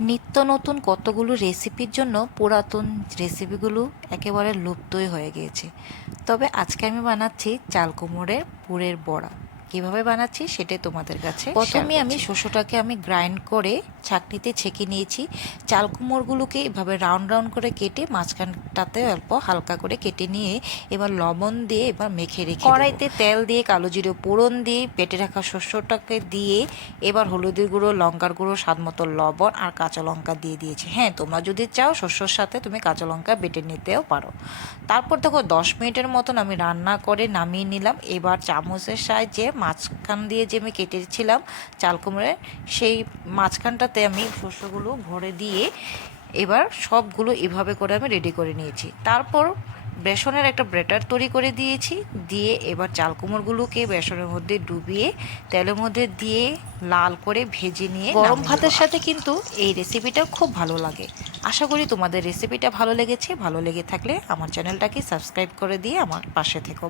নিত্য নতুন কতগুলো রেসিপির জন্য পুরাতন রেসিপিগুলো একেবারে লুপ্তই হয়ে গিয়েছে। তবে আজকে আমি বানাচ্ছি চাল কুমড়োর পুরের বড়া। কিভাবে বানাচ্ছি সেটাই তোমাদের কাছে প্রথমে আমি শস্যটাকে গ্রাইন্ড করে ছাঁকনিতে ছেঁকে নিয়েছি। চাল কুমড়োগুলোকে এভাবে রাউন্ড রাউন্ড করে কেটে মাঝখানটাতে অল্প হালকা করে কেটে নিয়ে এবার লবণ দিয়ে এবার মেখে রেখে কড়াইতে তেল দিয়ে কালো জিরে ফোড়ন দিয়ে পেটে রাখা শস্যটাকে দিয়ে এবার হলুদের গুঁড়ো, লঙ্কার গুঁড়ো, স্বাদ মতো লবণ আর কাঁচা লঙ্কা দিয়ে দিয়েছি। হ্যাঁ, তোমরা যদি চাও শস্যর সাথে তুমি কাঁচা লঙ্কা বেটে নিতেও পারো। তারপর দেখো 10 মিনিটের মতন আমি রান্না করে নামিয়ে নিলাম। এবার চামচের সাহায্যে মাঝখান দিয়ে যে আমি কেটেছিলাম চাল কুমড়োর সেই মাঝখানটাতে আমি শস্যগুলো ভরে দিয়ে এবার সবগুলো এভাবে করে আমি রেডি করে নিয়েছি। তারপর বেসনের একটা ব্যাটার তৈরি করে দিয়েছি, দিয়ে এবার চাল কুমড়োগুলোকে বেসনের মধ্যে ডুবিয়ে তেলের মধ্যে দিয়ে লাল করে ভেজে নিয়ে গরম ভাতের সাথে কিন্তু এই রেসিপিটা খুব ভালো লাগে। আশা করি তোমাদের রেসিপিটা ভালো লেগেছে। ভালো লেগে থাকলে আমার চ্যানেলটাকে সাবস্ক্রাইব করে দিয়ে আমার পাশে থেকো।